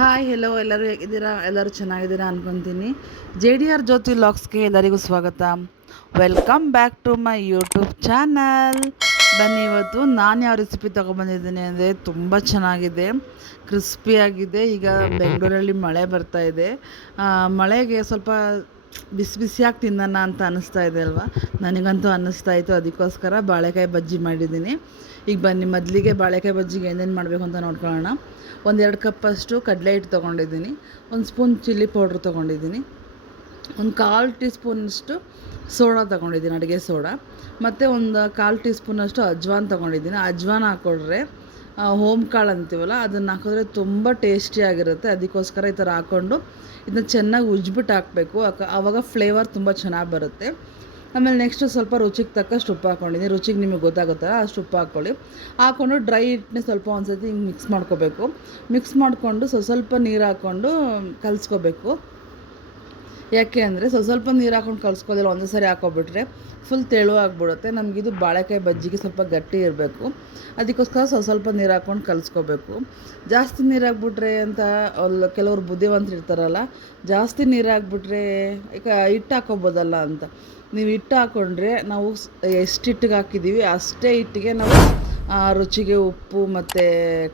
Hi hello ಎಲ್ಲರೂ ಹೇಗಿದ್ದೀರಾ? ಎಲ್ಲರೂ ಚೆನ್ನಾಗಿದ್ದೀರಾ ಅನ್ಕೊತೀನಿ. ಜೆ ಡಿ ಆರ್ ಜ್ಯೋತಿ ಲಾಗ್ಸ್ಗೆ ಎಲ್ಲರಿಗೂ ಸ್ವಾಗತ. Welcome back to my YouTube channel. ಬನ್ನಿ, ಇವತ್ತು ನಾನು ಯಾವ ರೆಸಿಪಿ ತೊಗೊಬಂದಿದ್ದೀನಿ ಅಂದರೆ ತುಂಬ ಚೆನ್ನಾಗಿದೆ, ಕ್ರಿಸ್ಪಿಯಾಗಿದೆ. ಈಗ ಬೆಂಗಳೂರಲ್ಲಿ ಮಳೆ ಬರ್ತಾ ಇದೆ. ಮಳೆಗೆ ಸ್ವಲ್ಪ ಬಿಸಿ ಬಿಸಿಯಾಗಿ ತಿನ್ನೋಣ ಅಂತ ಅನ್ನಿಸ್ತಾ ಇದೆ ಅಲ್ವಾ? ನನಗಂತೂ ಅನ್ನಿಸ್ತಾ ಇತ್ತು. ಅದಕ್ಕೋಸ್ಕರ ಬಾಳೆಕಾಯಿ ಬಜ್ಜಿ ಮಾಡಿದ್ದೀನಿ. ಈಗ ಬನ್ನಿ, ಮೊದಲಿಗೆ ಬಾಳೆಕಾಯಿ ಬಜ್ಜಿಗೆ ಏನೇನು ಮಾಡಬೇಕು ಅಂತ ನೋಡ್ಕೊಳ್ಳೋಣ. 1-2 ಕಪ್ಪಷ್ಟು ಕಡಲೆ ಹಿಟ್ಟು ತೊಗೊಂಡಿದ್ದೀನಿ. 1 ಸ್ಪೂನ್ ಚಿಲ್ಲಿ ಪೌಡ್ರ್ ತೊಗೊಂಡಿದ್ದೀನಿ. 1/4 ಟೀ ಸ್ಪೂನಷ್ಟು ಸೋಡಾ ತೊಗೊಂಡಿದ್ದೀನಿ, ಅಡುಗೆ ಸೋಡಾ. ಮತ್ತು 1/4 ಟೀ ಸ್ಪೂನಷ್ಟು ಅಜ್ವಾನ್ ತೊಗೊಂಡಿದ್ದೀನಿ. ಅಜ್ವಾನ್ ಹಾಕ್ಕೊಂಡ್ರೆ ಹೋಮ್ ಕಾಳು ಅಂತೀವಲ್ಲ, ಅದನ್ನು ಹಾಕಿದ್ರೆ ತುಂಬ ಟೇಸ್ಟಿಯಾಗಿರುತ್ತೆ. ಅದಕ್ಕೋಸ್ಕರ ಈ ಥರ ಹಾಕ್ಕೊಂಡು ಇದನ್ನ ಚೆನ್ನಾಗಿ ಉಜ್ಬಿಟ್ಟು ಹಾಕಬೇಕು. ಆವಾಗ ಫ್ಲೇವರ್ ತುಂಬ ಚೆನ್ನಾಗಿ ಬರುತ್ತೆ. ಆಮೇಲೆ ನೆಕ್ಸ್ಟು ಸ್ವಲ್ಪ ರುಚಿಗೆ ತಕ್ಕಷ್ಟು ಉಪ್ಪು ಹಾಕ್ಕೊಂಡಿದ್ದೀನಿ. ರುಚಿಗೆ ನಿಮಗೆ ಗೊತ್ತಾಗುತ್ತಲ್ಲ ಅಷ್ಟು ಉಪ್ಪು ಹಾಕ್ಕೊಳ್ಳಿ. ಹಾಕ್ಕೊಂಡು ಡ್ರೈ ಹಿಟ್ಟನ್ನ ಸ್ವಲ್ಪ ಒಂದು ಸರ್ತಿ ಹಿಂಗೆ ಮಿಕ್ಸ್ ಮಾಡ್ಕೋಬೇಕು. ಮಿಕ್ಸ್ ಮಾಡಿಕೊಂಡು ಸ್ವಲ್ಪ ನೀರು ಹಾಕ್ಕೊಂಡು ಕಲಿಸ್ಕೋಬೇಕು. ಯಾಕೆ ಅಂದರೆ ಸ್ವಲ್ಪ ನೀರು ಹಾಕ್ಕೊಂಡು ಕಲಿಸ್ಕೋದಿಲ್ಲ, ಒಂದೇ ಸಾರಿ ಹಾಕ್ಕೊಬಿಟ್ರೆ ಫುಲ್ ತೆಳುವಾಗಿಬಿಡುತ್ತೆ. ನಮಗಿದು ಬಾಳೆಕಾಯಿ ಬಜ್ಜಿಗೆ ಸ್ವಲ್ಪ ಗಟ್ಟಿ ಇರಬೇಕು. ಅದಕ್ಕೋಸ್ಕರ ಸ್ವಲ್ಪ ನೀರು ಹಾಕ್ಕೊಂಡು ಕಲಿಸ್ಕೋಬೇಕು. ಜಾಸ್ತಿ ನೀರು ಹಾಕ್ಬಿಟ್ರೆ ಅಂತ ಕೆಲವರು ಬುದ್ಧಿವಂತರು ಇರ್ತಾರಲ್ಲ, ಜಾಸ್ತಿ ನೀರು ಹಾಕ್ಬಿಟ್ರೆ ಈಗ ಹಿಟ್ಟು ಹಾಕ್ಕೋಬೋದಲ್ಲ ಅಂತ. ನೀವು ಹಿಟ್ಟು ಹಾಕ್ಕೊಂಡ್ರೆ ನಾವು ಎಷ್ಟು ಹಿಟ್ಟಿಗೆ ಹಾಕಿದ್ದೀವಿ ಅಷ್ಟೇ ಹಿಟ್ಟಿಗೆ ನಾವು ರುಚಿಗೆ ಉಪ್ಪು ಮತ್ತು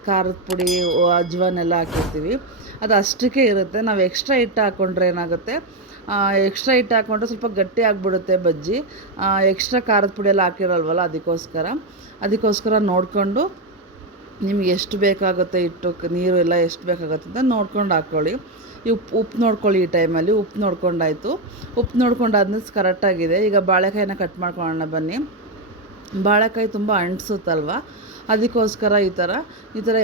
ಖಾರದ ಪುಡಿ, ಅಜ್ವಾನೆಲ್ಲ ಹಾಕಿರ್ತೀವಿ, ಅದು ಅಷ್ಟಕ್ಕೆ ಇರುತ್ತೆ. ನಾವು ಎಕ್ಸ್ಟ್ರಾ ಹಿಟ್ಟು ಹಾಕ್ಕೊಂಡ್ರೆ ಏನಾಗುತ್ತೆ, ಎಕ್ಸ್ಟ್ರಾ ಹಿಟ್ಟು ಹಾಕ್ಕೊಂಡ್ರೆ ಸ್ವಲ್ಪ ಗಟ್ಟಿ ಆಗಿಬಿಡುತ್ತೆ ಬಜ್ಜಿ. ಎಕ್ಸ್ಟ್ರಾ ಖಾರದ ಪುಡಿ ಎಲ್ಲ ಹಾಕಿರಲ್ವಲ್ಲ, ಅದಕ್ಕೋಸ್ಕರ ನೋಡಿಕೊಂಡು ನಿಮ್ಗೆ ಎಷ್ಟು ಬೇಕಾಗುತ್ತೆ ಹಿಟ್ಟು, ನೀರು ಎಲ್ಲ ಎಷ್ಟು ಬೇಕಾಗುತ್ತೆ ಅಂತ ನೋಡ್ಕೊಂಡು ಹಾಕ್ಕೊಳ್ಳಿ. ಉಪ್ಪು ನೋಡ್ಕೊಳ್ಳಿ. ಈ ಟೈಮಲ್ಲಿ ಉಪ್ಪು ನೋಡ್ಕೊಂಡಾಯಿತು. ಉಪ್ಪು ನೋಡ್ಕೊಂಡಾದ್ಮೇಲೆ ಕರೆಕ್ಟಾಗಿದೆ. ಈಗ ಬಾಳೆಕಾಯಿನ ಕಟ್ ಮಾಡ್ಕೊಳ್ಳೋಣ ಬನ್ನಿ. ಬಾಳೆಕಾಯಿ ತುಂಬ ಅಂಟಿಸುತ್ತಲ್ವ, ಅದಕ್ಕೋಸ್ಕರ ಈ ಥರ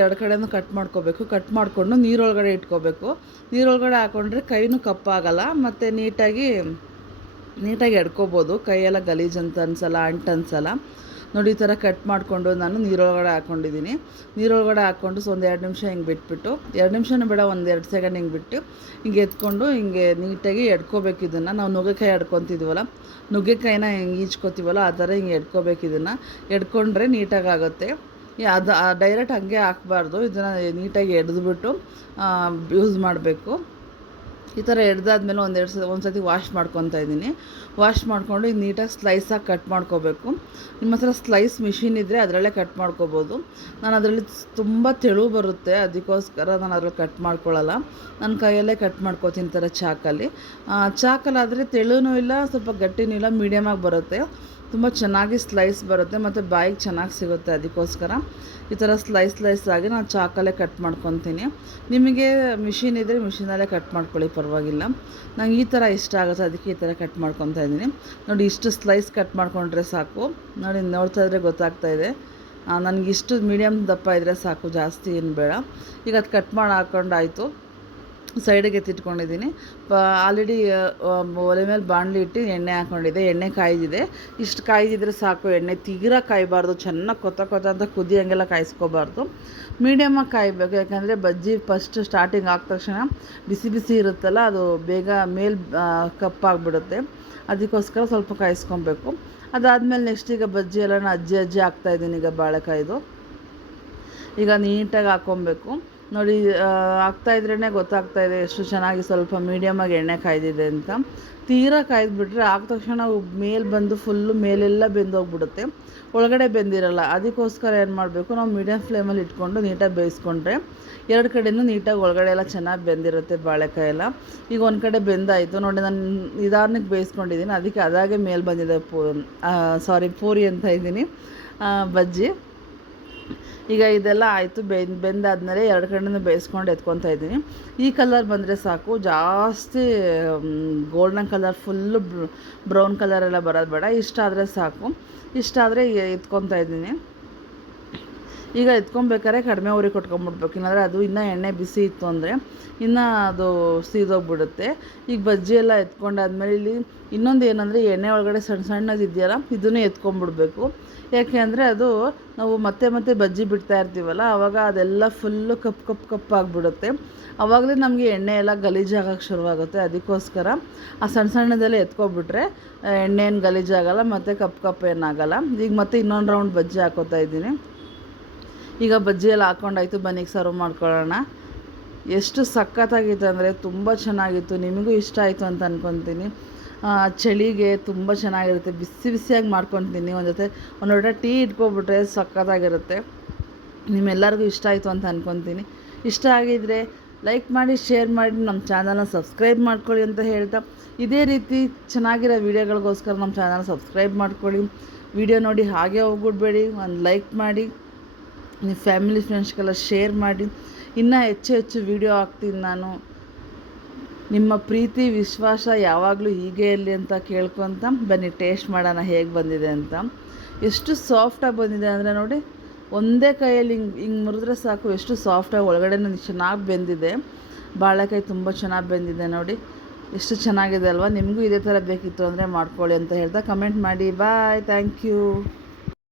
ಎರಡು ಕಡೆಯೂ ಕಟ್ ಮಾಡ್ಕೋಬೇಕು. ಕಟ್ ಮಾಡಿಕೊಂಡು ನೀರೊಳಗಡೆ ಇಟ್ಕೋಬೇಕು. ನೀರೊಳಗಡೆ ಹಾಕ್ಕೊಂಡ್ರೆ ಕೈನೂ ಕಪ್ಪಾಗಲ್ಲ ಮತ್ತು ನೀಟಾಗಿ ಎಡ್ಕೋಬೋದು. ಕೈಯೆಲ್ಲ ಗಲೀಜು ಅಂತ ಅನಿಸಲ್ಲ, ಅನ್ಸಲ್ಲ. ನೋಡಿ, ಈ ಥರ ಕಟ್ ಮಾಡಿಕೊಂಡು ನಾನು ನೀರೊಳಗಡೆ ಹಾಕ್ಕೊಂಡಿದ್ದೀನಿ. ನೀರೊಳಗಡೆ ಹಾಕ್ಕೊಂಡು ಒಂದು 2 ನಿಮಿಷ ಹಿಂಗೆ ಬಿಟ್ಬಿಟ್ಟು, 2 ನಿಮಿಷನೂ ಬೇಡ, 1-2 ಸೆಕೆಂಡ್ ಹಿಂಗೆ ಬಿಟ್ಟು ಹಿಂಗೆ ಎತ್ಕೊಂಡು ಹಿಂಗೆ ನೀಟಾಗಿ ಎಡ್ಕೋಬೇಕು. ಇದನ್ನು ನಾವು ನುಗ್ಗೆಕಾಯಿ ಎಡ್ಕೊತಿದ್ವಲ್ಲ, ನುಗ್ಗೆಕಾಯಿನ ಹಿಂಗೆ ಈಜ್ಕೋತೀವಲ್ಲ, ಆ ಥರ ಹಿಂಗೆ ಎಡ್ಕೋಬೇಕು. ಇದನ್ನು ಎಡ್ಕೊಂಡ್ರೆ ನೀಟಾಗುತ್ತೆ. ಅದು ಡೈರೆಕ್ಟ್ ಹಾಗೆ ಹಾಕಬಾರ್ದು. ಇದನ್ನು ನೀಟಾಗಿ ಎಡ್ದುಬಿಟ್ಟು ಯೂಸ್ ಮಾಡಬೇಕು. ಈ ಥರ ಎಡ್ದಾದ್ಮೇಲೆ ಒಂದು ಸತಿ ವಾಶ್ ಮಾಡ್ಕೊತಾ ಇದ್ದೀನಿ. ವಾಶ್ ಮಾಡಿಕೊಂಡು ಈಗ ನೀಟಾಗಿ ಸ್ಲೈಸಾಗಿ ಕಟ್ ಮಾಡ್ಕೋಬೇಕು. ನಿಮ್ಮ ಹತ್ರ ಸ್ಲೈಸ್ ಮಿಷಿನ್ ಇದ್ದರೆ ಅದರಲ್ಲೇ ಕಟ್ ಮಾಡ್ಕೋಬೋದು. ನಾನು ಅದರಲ್ಲಿ ತುಂಬ ತೆಳು ಬರುತ್ತೆ, ಅದಕ್ಕೋಸ್ಕರ ನಾನು ಅದರಲ್ಲಿ ಕಟ್ ಮಾಡ್ಕೊಳ್ಳಲ್ಲ. ನನ್ನ ಕೈಯಲ್ಲೇ ಕಟ್ ಮಾಡ್ಕೋತೀನಿ ಥರ ಚಾಕಲ್ಲಾದರೆ ತೆಳುನೂ ಇಲ್ಲ, ಸ್ವಲ್ಪ ಗಟ್ಟಿನೂ ಇಲ್ಲ, ಮೀಡಿಯಮಾಗಿ ಬರುತ್ತೆ. ತುಂಬ ಚೆನ್ನಾಗಿ ಸ್ಲೈಸ್ ಬರುತ್ತೆ ಮತ್ತು ಬಾಯಿಗೆ ಚೆನ್ನಾಗಿ ಸಿಗುತ್ತೆ. ಅದಕ್ಕೋಸ್ಕರ ಈ ಥರ ಸ್ಲೈಸ್ ಆಗಿ ನಾನು ಚಾಕಲ್ಲೇ ಕಟ್ ಮಾಡ್ಕೊತೀನಿ. ನಿಮಗೆ ಮಿಷಿನ್ ಇದ್ದರೆ ಮಿಷಿನಲ್ಲೇ ಕಟ್ ಮಾಡ್ಕೊಳ್ಳಿ, ಪರವಾಗಿಲ್ಲ. ನಂಗೆ ಈ ಥರ ಇಷ್ಟ ಆಗುತ್ತೆ, ಅದಕ್ಕೆ ಈ ಥರ ಕಟ್ ಮಾಡ್ಕೊತಾ ಇದ್ದೀನಿ. ನೋಡಿ, ಇಷ್ಟು ಸ್ಲೈಸ್ ಕಟ್ ಮಾಡ್ಕೊಂಡ್ರೆ ಸಾಕು. ನೋಡಿ, ನೋಡ್ತಾ ಇದ್ರೆ ಗೊತ್ತಾಗ್ತಾಯಿದೆ. ನನಗಿಷ್ಟು ಮೀಡಿಯಮ್ ದಪ್ಪ ಇದ್ದರೆ ಸಾಕು, ಜಾಸ್ತಿ ಏನು ಬೇಡ. ಈಗ ಅದು ಕಟ್ ಮಾಡಿ ಹಾಕ್ಕೊಂಡಾಯಿತು. ಸೈಡಿಗೆ ಎತ್ತಿಟ್ಕೊಂಡಿದ್ದೀನಿ. ಆಲ್ರೆಡಿ ಒಲೆ ಮೇಲೆ ಬಾಣಲಿ ಇಟ್ಟು ಎಣ್ಣೆ ಹಾಕ್ಕೊಂಡಿದ್ದೆ. ಎಣ್ಣೆ ಕಾಯ್ದಿದೆ. ಇಷ್ಟು ಕಾಯ್ದಿದ್ರೆ ಸಾಕು. ಎಣ್ಣೆ ತೀರಾ ಕಾಯಬಾರ್ದು, ಚೆನ್ನಾಗಿ ಕೊತ್ತ ಅಂತ ಕುದಿಯಂಗೆಲ್ಲ ಕಾಯಿಸ್ಕೋಬಾರ್ದು. ಮೀಡಿಯಮಾಗಿ ಕಾಯಬೇಕು. ಯಾಕಂದರೆ ಬಜ್ಜಿ ಫಸ್ಟ್ ಸ್ಟಾರ್ಟಿಂಗ್ ಹಾಕಿದ ತಕ್ಷಣ ಬಿಸಿ ಇರುತ್ತಲ್ಲ, ಅದು ಬೇಗ ಮೇಲೆ ಕಪ್ಪಾಗಿಬಿಡುತ್ತೆ. ಅದಕ್ಕೋಸ್ಕರ ಸ್ವಲ್ಪ ಕಾಯಿಸ್ಕೊಬೇಕು. ಅದಾದಮೇಲೆ ನೆಕ್ಸ್ಟ್ ಈಗ ಬಜ್ಜಿ ಎಲ್ಲ ನಾನು ಅಜ್ಜಿ ಹಾಕ್ತಾಯಿದ್ದೀನಿ. ಈಗ ಬಾಳೆಕಾಯ್ದು ಈಗ ನೀಟಾಗಿ ಹಾಕ್ಕೊಬೇಕು. ನೋಡಿ, ಹಾಕ್ತಾಯಿದ್ರೇ ಗೊತ್ತಾಗ್ತಾಯಿದೆ ಎಷ್ಟು ಚೆನ್ನಾಗಿ ಸ್ವಲ್ಪ ಮೀಡಿಯಮಾಗಿ ಎಣ್ಣೆ ಕಾಯ್ದಿದೆ ಅಂತ. ತೀರಾ ಕಾಯ್ದುಬಿಟ್ರೆ ಹಾಕಿದ ತಕ್ಷಣ ಮೇಲೆ ಬಂದು ಫುಲ್ಲು ಮೇಲೆಲ್ಲ ಬೆಂದೋಗ್ಬಿಡುತ್ತೆ, ಒಳಗಡೆ ಬೆಂದಿರಲ್ಲ. ಅದಕ್ಕೋಸ್ಕರ ಏನು ಮಾಡಬೇಕು, ನಾವು ಮೀಡಿಯಮ್ ಫ್ಲೇಮಲ್ಲಿ ಇಟ್ಕೊಂಡು ನೀಟಾಗಿ ಬೇಯಿಸ್ಕೊಂಡ್ರೆ 2 ಕಡೆಯೂ ನೀಟಾಗಿ ಒಳಗಡೆ ಎಲ್ಲ ಚೆನ್ನಾಗಿ ಬೆಂದಿರುತ್ತೆ ಬಾಳೆಕಾಯಿ ಎಲ್ಲ. ಈಗ ಒಂದು ಕಡೆ ಬೆಂದಾಯಿತು ನೋಡಿ. ನಾನು ನಿಧಾನಕ್ಕೆ ಬೇಯಿಸ್ಕೊಂಡಿದ್ದೀನಿ, ಅದಕ್ಕೆ ಅದಾಗೆ ಮೇಲೆ ಬಂದಿದೆ ಪೂರಿ ಅಂತ ಇದ್ದೀನಿ, ಬಜ್ಜಿ. ಈಗ ಇದೆಲ್ಲ ಆಯಿತು. ಬೆಂದಾದ್ಮೇಲೆ 2 ಕಡೆಯೂ ಬೇಯಿಸ್ಕೊಂಡು ಎತ್ಕೊತಾ ಇದ್ದೀನಿ. ಈ ಕಲರ್ ಬಂದರೆ ಸಾಕು, ಜಾಸ್ತಿ golden colour, full brown colour ಎಲ್ಲ ಬರೋದು ಬೇಡ. ಇಷ್ಟಾದರೆ ಸಾಕು. ಇಷ್ಟಾದರೆ ಎತ್ಕೊತಾ ಇದ್ದೀನಿ. ಈಗ ಎತ್ಕೊಬೇಕಾದ್ರೆ ಕಡಿಮೆ ಉರಿ ಕೊಟ್ಕೊಂಬಿಡ್ಬೇಕು, ಇಲ್ಲಾಂದರೆ ಅದು ಇನ್ನೂ ಎಣ್ಣೆ ಬಿಸಿ ಇತ್ತು ಅಂದರೆ ಇನ್ನೂ ಅದು ಸೀದೋಗ್ಬಿಡುತ್ತೆ. ಈಗ ಬಜ್ಜಿ ಎಲ್ಲ ಎತ್ಕೊಂಡಾದ್ಮೇಲೆ ಇಲ್ಲಿ ಇನ್ನೊಂದು ಏನಂದರೆ, ಎಣ್ಣೆ ಒಳಗಡೆ ಸಣ್ಣದು ಇದೆಯಲ್ಲ, ಇದನ್ನು ಎತ್ಕೊಂಡ್ಬಿಡ್ಬೇಕು. ಯಾಕೆ ಅಂದರೆ ಅದು ನಾವು ಮತ್ತೆ ಬಜ್ಜಿ ಬಿಡ್ತಾ ಇರ್ತೀವಲ್ಲ, ಆವಾಗ ಅದೆಲ್ಲ ಫುಲ್ಲು ಕಪ್ಪಾಗಿಬಿಡುತ್ತೆ. ಆವಾಗಲೇ ನಮಗೆ ಎಣ್ಣೆ ಎಲ್ಲ ಗಲೀಜಾಗಕ್ಕೆ ಶುರುವಾಗುತ್ತೆ. ಅದಕ್ಕೋಸ್ಕರ ಆ ಸಣ್ಣದೆಲ್ಲ ಎತ್ಕೊಬಿಟ್ರೆ ಎಣ್ಣೆ ಏನು ಗಲೀಜಾಗಲ್ಲ ಮತ್ತು ಕಪ್ಪು ಏನಾಗಲ್ಲ. ಈಗ ಮತ್ತೆ ಇನ್ನೊಂದು ರೌಂಡ್ ಬಜ್ಜಿ ಹಾಕೋತಾ ಇದ್ದೀನಿ. ಈಗ ಬಜ್ಜಿ ಎಲ್ಲ ಹಾಕ್ಕೊಂಡಾಯ್ತು. ಬನ್ನಿ ಸರ್ವ್ ಮಾಡ್ಕೊಳ್ಳೋಣ. ಎಷ್ಟು ಸಖತ್ತಾಗಿತ್ತು ಅಂದರೆ ತುಂಬ ಚೆನ್ನಾಗಿತ್ತು. ನಿಮಗೂ ಇಷ್ಟ ಆಯಿತು ಅಂತ ಅಂದ್ಕೊತೀನಿ. ಚಳಿಗೆ ತುಂಬ ಚೆನ್ನಾಗಿರುತ್ತೆ. ಬಿಸಿ ಬಿಸಿಯಾಗಿ ಮಾಡ್ಕೊತೀನಿ. ಒಂದು ಲೋಟ ಟೀ ಇಟ್ಕೊಬಿಟ್ರೆ ಸಖತ್ತಾಗಿರುತ್ತೆ. ನಿಮ್ಮೆಲ್ಲರಿಗೂ ಇಷ್ಟ ಆಯಿತು ಅಂತ ಅಂದ್ಕೊತೀನಿ. ಇಷ್ಟ ಆಗಿದ್ದರೆ ಲೈಕ್ ಮಾಡಿ, ಶೇರ್ ಮಾಡಿ, ನಮ್ಮ ಚಾನಲ್ನ ಸಬ್ಸ್ಕ್ರೈಬ್ ಮಾಡ್ಕೊಳ್ಳಿ ಅಂತ ಹೇಳ್ತಾ, ಇದೇ ರೀತಿ ಚೆನ್ನಾಗಿರೋ ವೀಡಿಯೋಗಳಿಗೋಸ್ಕರ ನಮ್ಮ ಚಾನಲ್ ಸಬ್ಸ್ಕ್ರೈಬ್ ಮಾಡ್ಕೊಳ್ಳಿ. ವಿಡಿಯೋ ನೋಡಿ ಹಾಗೆ ಹೋಗ್ಬಿಡ್ಬೇಡಿ, ಒಂದು ಲೈಕ್ ಮಾಡಿ, ನಿಮ್ಮ ಫ್ಯಾಮಿಲಿ ಫ್ರೆಂಡ್ಸ್ಗೆಲ್ಲ ಶೇರ್ ಮಾಡಿ. ಇನ್ನೂ ಹೆಚ್ಚು ವೀಡಿಯೋ ಹಾಕ್ತೀನಿ ನಾನು. ನಿಮ್ಮ ಪ್ರೀತಿ ವಿಶ್ವಾಸ ಯಾವಾಗಲೂ ಹೀಗೆ ಇರಲಿ ಅಂತ ಕೇಳ್ಕೊತ ಬನ್ನಿ ಟೇಸ್ಟ್ ಮಾಡೋಣ ಹೇಗೆ ಬಂದಿದೆ ಅಂತ. ಎಷ್ಟು ಸಾಫ್ಟಾಗಿ ಬಂದಿದೆ ಅಂದರೆ ನೋಡಿ, ಒಂದೇ ಕೈಯಲ್ಲಿ ಹಿಂಗೆ ಮುರಿದ್ರೆ ಸಾಕು, ಎಷ್ಟು ಸಾಫ್ಟಾಗಿ ಒಳಗಡೆ ಚೆನ್ನಾಗಿ ಬೆಂದಿದೆ. ಬಾಳೆಕಾಯಿ ತುಂಬ ಚೆನ್ನಾಗಿ ಬೆಂದಿದೆ ನೋಡಿ, ಎಷ್ಟು ಚೆನ್ನಾಗಿದೆ ಅಲ್ವಾ. ನಿಮಗೂ ಇದೇ ಥರ ಬೇಕಿತ್ತು ಅಂದರೆ ಮಾಡ್ಕೊಳ್ಳಿ ಅಂತ ಹೇಳ್ತಾ ಕಮೆಂಟ್ ಮಾಡಿ. ಬಾಯ್, ಥ್ಯಾಂಕ್ ಯು.